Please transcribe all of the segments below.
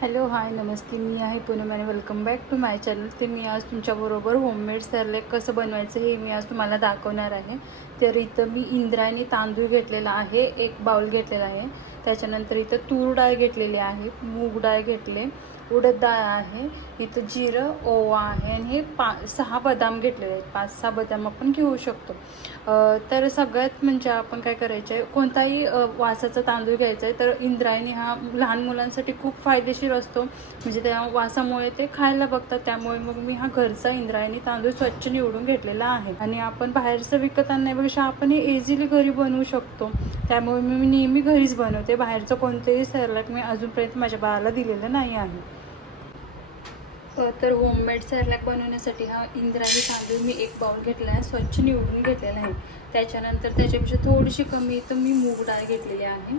Hello hi नमस्ते, मी आहे पूनम आणि welcome back to my channel. ते मी आज तुमच्याबरोबर होममेड सेरेलॅक कसं बनवायचं हे मी आज तुम्हाला दाखवणार आहे। तर इथं मी इंद्रायणी तांदूळ घेतलेला आहे, 1 बाउल घेतलेला आहे। त्याच्यानंतर इथं तूर डाळ घेतलेली आहे, मूग डाळ घेतले, उडद डाळ आहे, इथं जिरं, ओवा आहे आणि हे 6 बदाम घेतलेले आहेत। 5-6 बदाम आपण घेऊ शकतो। तर सगळ्यात म्हणजे आपण काय करायचं आहे, कोणताही वासाचा तांदूळ घ्यायचा आहे। तर इंद्रायणी हा लहान मुलांसाठी खूप फायदेशीर असतो, म्हणजे त्या वासामुळे ते खायला बघतात। त्यामुळे मग मी हा घरचा इंद्रायणी तांदूळ स्वच्छ निवडून घेतलेला आहे आणि आपण बाहेरचं विकत आणण्यापेक्षा आपण हे इझिली घरी बनवू शकतो। त्यामुळे मी नेहमी घरीच बनवते, बाहेरचं कोणतेही सेरेलॅक मी अजूनपर्यंत माझ्या बाळाला दिलेलं नाही आहे। तर होममेड सेरेलॅक बनवण्यासाठी हा इंद्रायणी तांदूळ मी 1 बाउल घेतला आहे, स्वच्छ निवडून घेतलेला आहे। त्याच्यानंतर त्याच्यापेक्षा थोडीशी कमी इथं मी मूग डाळ घेतलेली आहे,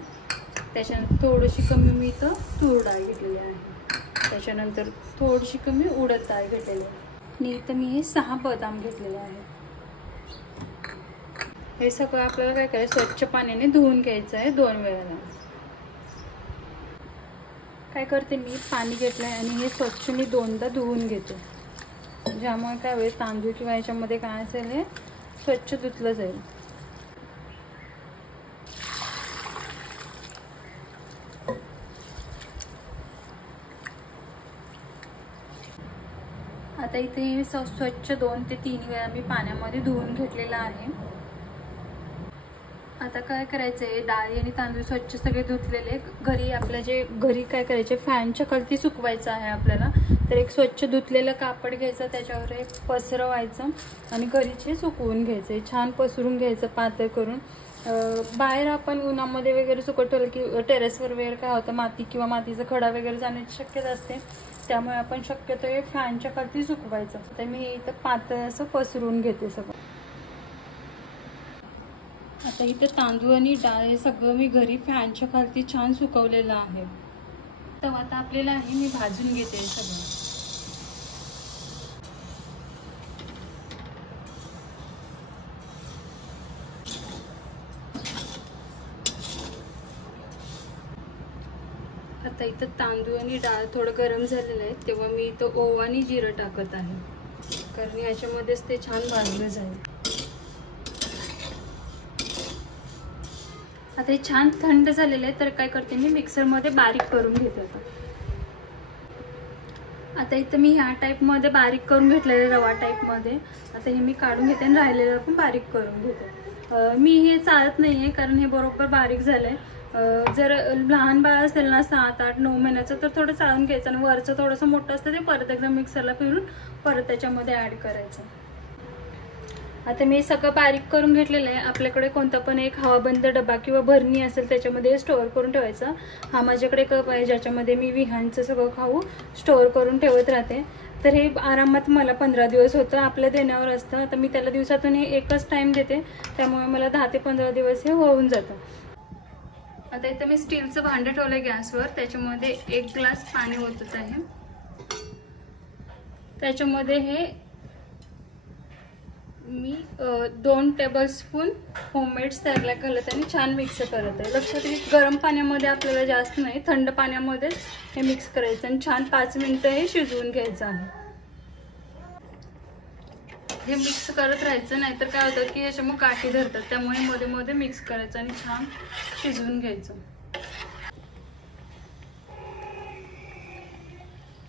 त्याच्यानंतर थोडीशी कमी मी इथं तूर डाळ घेतलेली आहे, त्याच्यानंतर थोडीशी कमी उडद डाळ घेतलेली आहे आणि इथं मी हे 6 बदाम घेतलेले आहेत। हे सगळं आपल्याला काय करायचं, स्वच्छ पाण्याने धुवून घ्यायचं आहे 2 वेळेला। काय करते, मी पाणी घेतलंय आणि हे स्वच्छ मी 2दा धुवून घेते, ज्यामुळे काय होईल तांदूळ किंवा याच्यामध्ये काय असेल हे स्वच्छ धुतलं जाईल। आता इथे हे स्वच्छ 2 ते 3 वेळा मी पाण्यामध्ये धुवून घेतलेला आहे। आता काय करायचं आहे, डाळी आणि तांदूळ स्वच्छ सगळे धुतलेले घरी आपल्या जे घरी काय करायचे, फॅनच्या खाली सुकवायचं आहे आपल्याला। तर एक स्वच्छ धुतलेलं कापड घ्यायचं, त्याच्यावर एक पसरवायचं आणि घरीचे सुकवून घ्यायचे, छान पसरून घ्यायचं पातळ करून। बाहेर आपण उन्हामध्ये वगैरे सुकत ठेवलं की टेरेसवर वगैरे काय होतं, माती किंवा मातीचा खडा वगैरे जाण्याची शक्यता असते, त्यामुळे आपण शक्यतो हे फॅनच्या खाली सुकवायचं। तर मी इथं पातळ असं पसरून घेते सगळं। आता इथं तांदूळ आणि डाळ हे सगळं मी घरी फॅनच्या खाली छान सुकवलेलं आहे। तर आता आपल्याला आहे मी भाजून घेते सगळं। आता इथं तांदूळ आणि डाळ थोडं गरम झालेलं आहे, तेव्हा मी इथं ओवा आणि जिरं टाकत आहे, कारण याच्यामध्येच ते छान भाजलं जाईल। आता हे छान थंड झालेलं आहे, तर काय करते मी मिक्सरमध्ये बारीक करून घेते। आता इथं मी ह्या टाईपमध्ये बारीक करून घेतलेलं, रवा टाईपमध्ये। आता हे मी काढून घेते आणि राहिलेलं पण बारीक करून घेते। मी हे चालत नाही आहे, कारण हे बरोबर बारीक झालंय। जर लहान बाळ असेल ना 7, 8, 9 महिन्याचं, तर थोडं चाळून घ्यायचं आणि वरचं थोडंसं मोठं असतं ते परत एकदा मिक्सरला फिरून परत त्याच्यामध्ये ॲड करायचं। आता मी सगळं बारीक करून घेतलेलं आहे। आपल्याकडे कोणता पण एक हवाबंद डबा किंवा भरणी असेल त्याच्यामध्ये स्टोअर करून ठेवायचं। हा माझ्याकडे कप आहे, ज्याच्यामध्ये मी विहांचं सगळं खाऊ स्टोअर करून ठेवत राहते। तर हे आरामात मला 15 दिवस होतं, आपल्या देण्यावर असतं। आता मी त्याला दिवसातून एकच टाइम देते, त्यामुळे मला 10 ते 15 दिवस हे होऊन जातं। आता इथं मी स्टीलचं भांडं ठेवलंय गॅसवर, त्याच्यामध्ये 1 ग्लास पाणी ओतत आहे। त्याच्यामध्ये हे मी 2 टेबलस्पून होममेड सेरेलॅक घालत आणि छान मिक्स करत आहे। लक्षात घ्या, गरम पाण्यामध्ये आपल्याला जास्त नाही, थंड पाण्यामध्ये हे मिक्स करायचं आणि छान 5 मिनिटं हे शिजवून घ्यायचं आहे। हे मिक्स करत राहायचं, नाहीतर काय होतं की याच्यामुळे गाठी धरतात, त्यामुळे मध्ये मध्ये मिक्स करायचं आणि छान शिजवून घ्यायचं।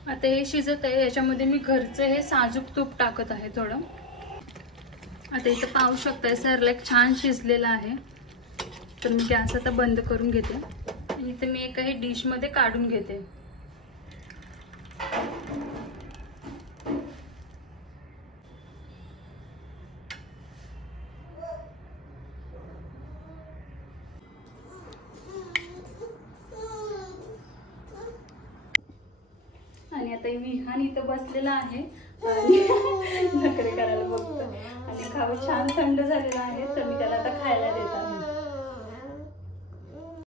आता हे शिजत आहे, याच्यामध्ये मी घरचं हे साजूक तूप टाकत आहे थोडं। आता इथं पाहू शकताय सेरेलॅक छान शिजलेला आहे। तर मी गॅस आता बंद करून घेते आणि इथे मी एका हे डिश मध्ये काढून घेते। आणि आता विहान इथं बसलेला आहे आणि नखरे करायला बघतो आणि खाऊ छान थंड झालेला आहे, तर मी त्याला आता